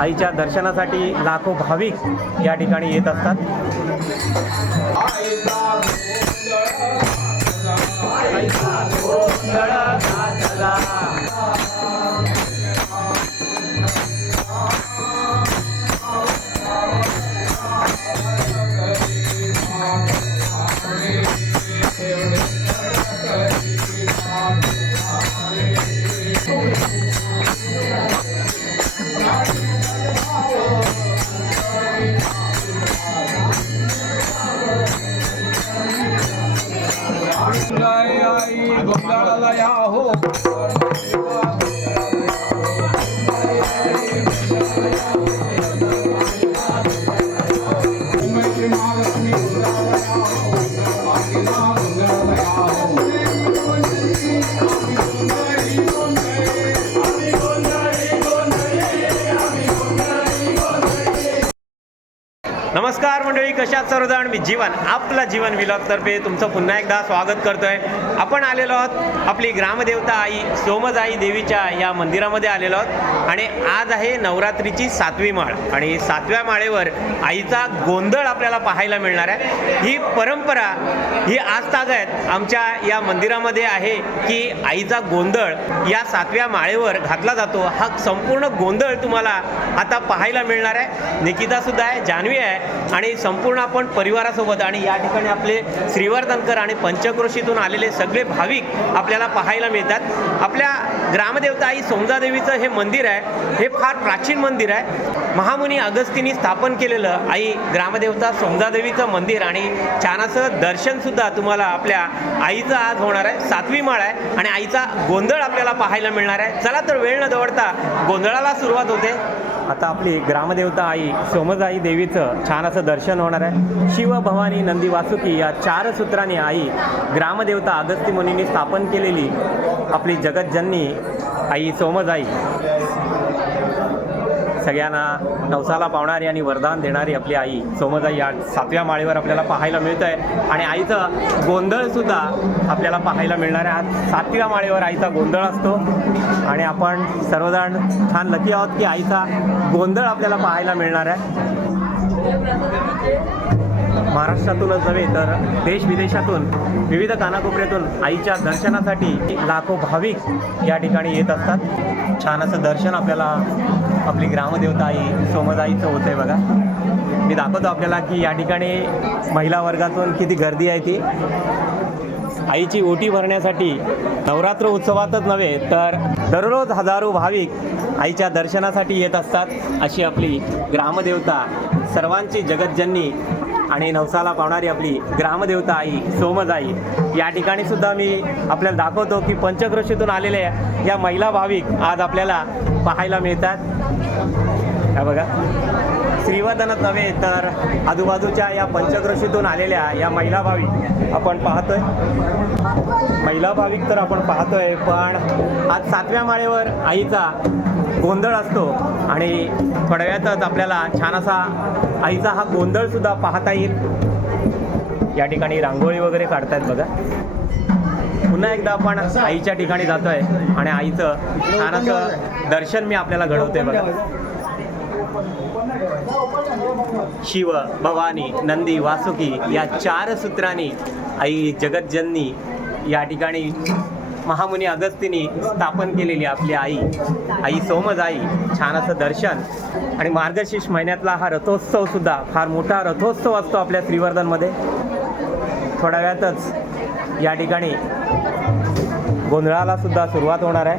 आईच्या दर्शनासाठी लाखो भाविक या ठिकाणी येत असतात. जय कशात सर्वजण? मी जीवन आपला जीवन विलॉगतर्फे तुमचं पुन्हा एकदा स्वागत करतोय. आपण आलेलो आहोत आपली ग्रामदेवता आई सोमजाई देवीच्या या मंदिरामध्ये आलेलो आहोत. आणि आज आहे नवरात्रीची सातवी माळ. आणि सातव्या माळेवर आईचा गोंधळ आपल्याला पाहायला मिळणार आहे. ही परंपरा ही आज तागत आमच्या या मंदिरामध्ये आहे की आईचा गोंधळ या सातव्या माळेवर घातला जातो. हा संपूर्ण गोंधळ तुम्हाला आता पाहायला मिळणार आहे. निकिता सुद्धा आहे जान्हवी आहे. आणि संपूर्ण आपण परिवारासोबत आणि या ठिकाणी आपले श्रीवर्धनकर आणि पंचक्रोशीतून आलेले सगळे भाविक आपल्याला पाहायला मिळतात. आपल्या ग्रामदेवता आई सोमजादेवीचं हे मंदिर आहे हे फार प्राचीन मंदिर आहे. महामुनी अगस्तीनी स्थापन केलेलं आई ग्रामदेवता सोमजादेवीचं मंदिर आणि छानसं दर्शनसुद्धा तुम्हाला आपल्या आईचं आज होणार आहे. सातवी माळ आहे आणि आईचा गोंधळ आपल्याला पाहायला मिळणार आहे. चला तर वेळ न दवडता गोंधळाला सुरुवात होते. आता आपली ग्रामदेवता आई सोमजाई देवीचं छान असं दर्शन होणार आहे. शिव भवानी नंदी वासुकी या चार सूत्रांनी आई ग्रामदेवता अगस्ती मुनींनी स्थापन केलेली आपली जगतजननी आई सोमज आई सगळ्यांना नवसाला पावणारी आणि वरदान देणारी आपली आई सोमजाई या सातव्या माळेवर आपल्याला पाहायला मिळत आहे आणि आईचं गोंधळसुद्धा आपल्याला पाहायला मिळणार आहे. आज सातव्या माळेवर आईचा गोंधळ असतो. आणि आपण सर्वजण छान लकी आहोत की आईचा गोंधळ आपल्याला पाहायला मिळणार आहे. महाराष्ट्रातूनच नव्हे तर देश विदेशातून विविध कानाकोपऱ्यातून आईच्या दर्शनासाठी लाखो भाविक या ठिकाणी येत असतात. छान असं दर्शन आपल्याला आपली ग्रामदेवता आई सोमदाईचं होतं आहे बघा. मी दाखवतो आपल्याला की या ठिकाणी महिला वर्गातून किती गर्दी आहे ती. आईची ओटी भरण्यासाठी नवरात्र उत्सवातच नव्हे तर दररोज हजारो भाविक आईच्या दर्शनासाठी येत असतात. अशी आपली ग्रामदेवता सर्वांची जगतजननी आणि नवसाला पावणारी आपली ग्रामदेवता आई सोमजाई. या ठिकाणी सुद्धा मी आपल्याला दाखवतो की पंचक्रोशीतून आलेल्या या महिला भाविक आज आपल्याला पाहायला मिळतात. हा बघा. श्रीवर्धनच नव्हे तर आजूबाजूच्या या पंचक्रोशीतून आलेल्या या महिला भाविक आपण पाहतोय. महिला भाविक तर आपण पाहतोय पण आज सातव्या माळेवर आईचा गोंधळ असतो आणि थोड्या वेळातच आपल्याला छान असा आईचा हा गोंधळ सुद्धा पाहता येईल. या ठिकाणी रांगोळी वगैरे काढतायत बघा. पुन्हा एकदा आपण आईच्या ठिकाणी जातोय आणि आईचं छान असं दर्शन मी आपल्याला घडवतोय बघा. शिव भवानी नंदी वासुकी या चार सूत्रांनी आई जगतजननी या ठिकाणी महामुनी अगस्तीनी स्थापन केलेली आपली आई. आई सोमज आई छान असं दर्शन. आणि मार्गशीर्ष महिन्यातला हा रथोत्सव सुद्धा फार मोठा रथोत्सव असतो आपल्या श्रीवर्धनमध्ये. थोड्या वेळातच या ठिकाणी गोंधळाला सुद्धा सुरुवात होणार आहे.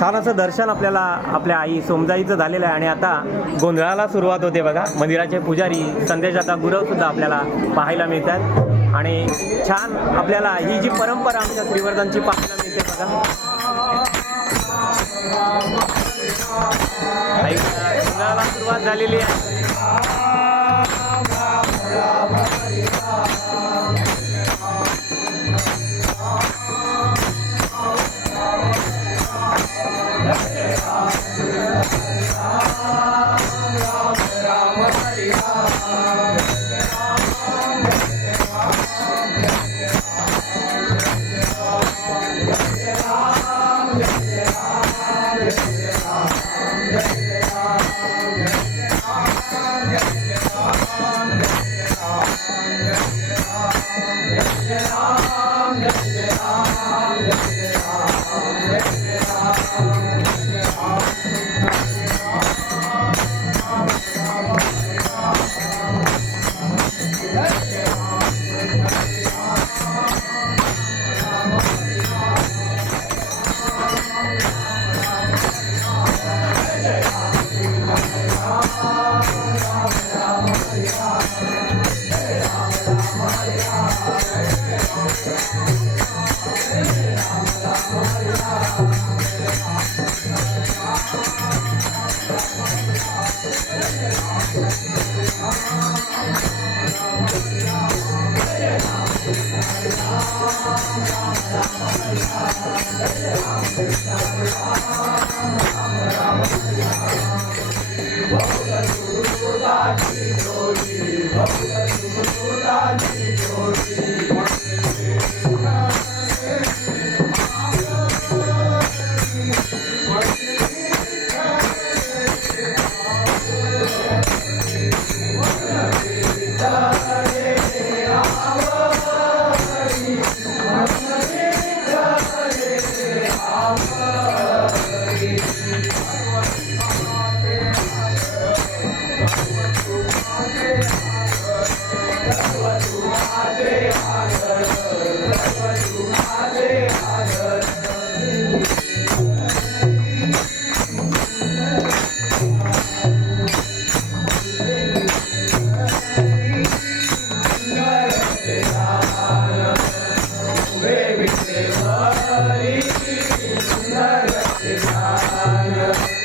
छान असं दर्शन आपल्याला आपल्या आई सोमजाईचं झालेलं आहे. आणि आता गोंधळाला सुरुवात होते बघा. मंदिराचे पुजारी संदेशाचा गुरव सुद्धा आपल्याला पाहायला मिळतात. आणि छान आपल्याला ही जी परंपरा आमच्या श्रीवर्धनची पाहायला मिळते बघा. आई, गोंधळाला सुरुवात झालेली आहे. 야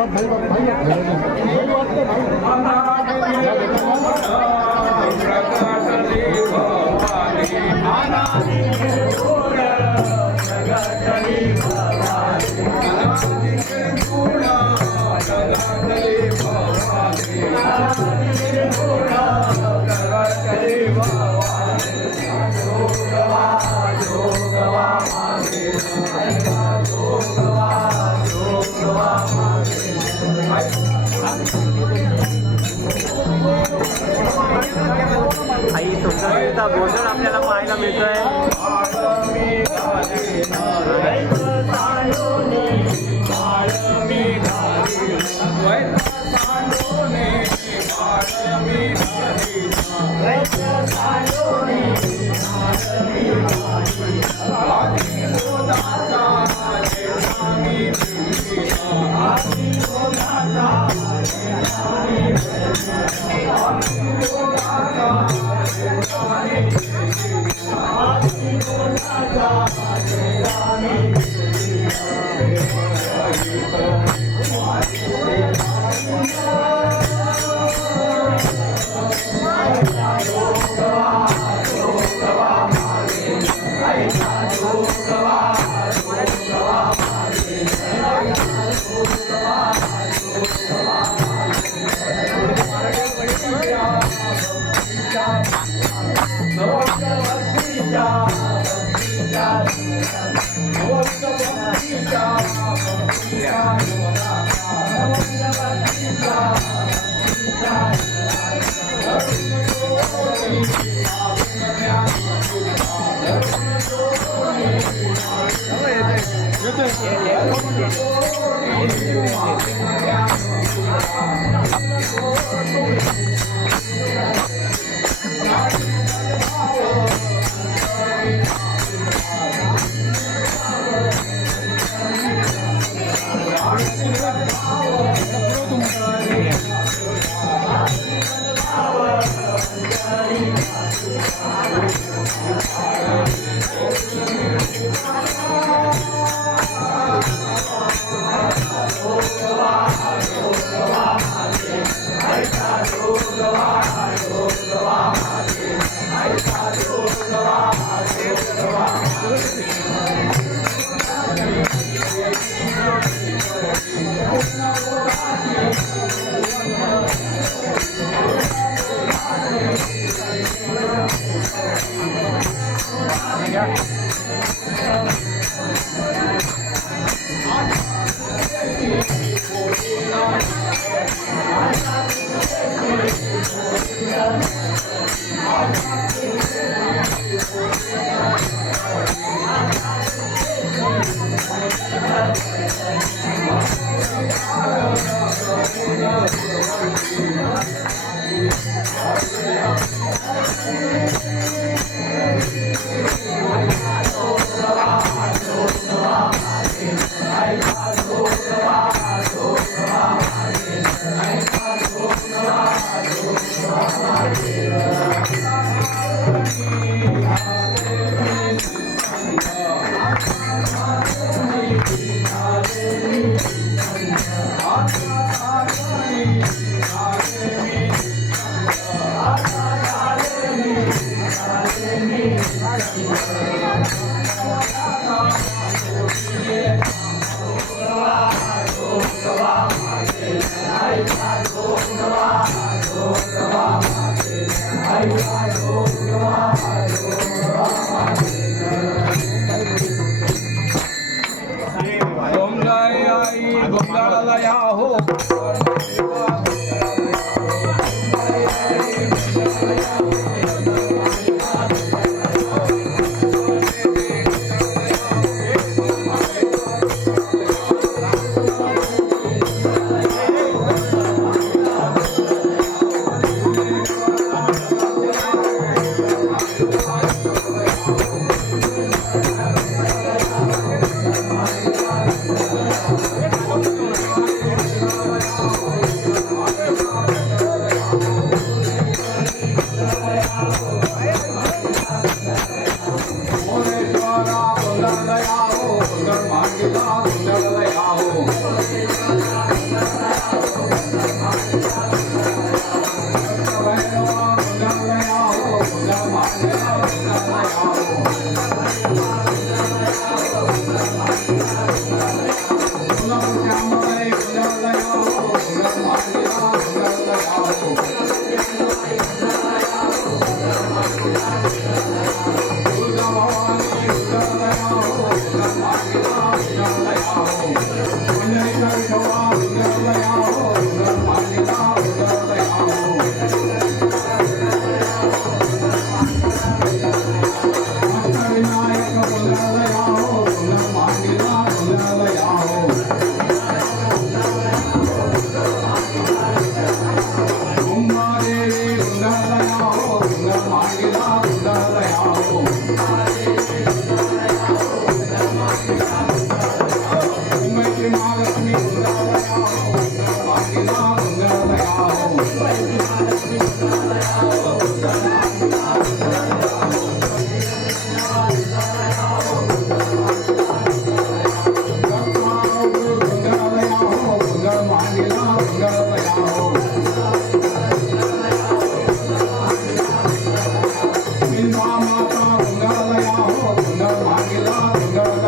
आई गोंधळ आपल्याला पाहायला मिळतोय. गोंधळ या गोंधळ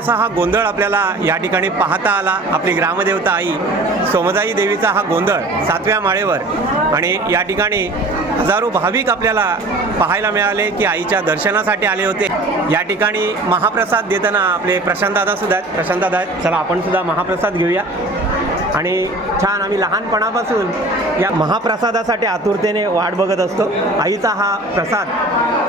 थोडासा हा गोंधळ आपल्याला या ठिकाणी पाहता आला. आपली ग्रामदेवता आई सोमदाई देवीचा हा गोंधळ सातव्या माळेवर आणि या ठिकाणी हजारो भाविक आपल्याला पाहायला मिळाले की आईच्या दर्शनासाठी आले होते. या ठिकाणी महाप्रसाद देताना आपले प्रशांतदादा सुद्धा आहेत. प्रशांतदादा आहेत. चला आपण सुद्धा महाप्रसाद घेऊया. आणि छान आम्ही लहानपणापासून या महाप्रसादासाठी आतुरतेने वाट बघत असतो. आईचा हा प्रसाद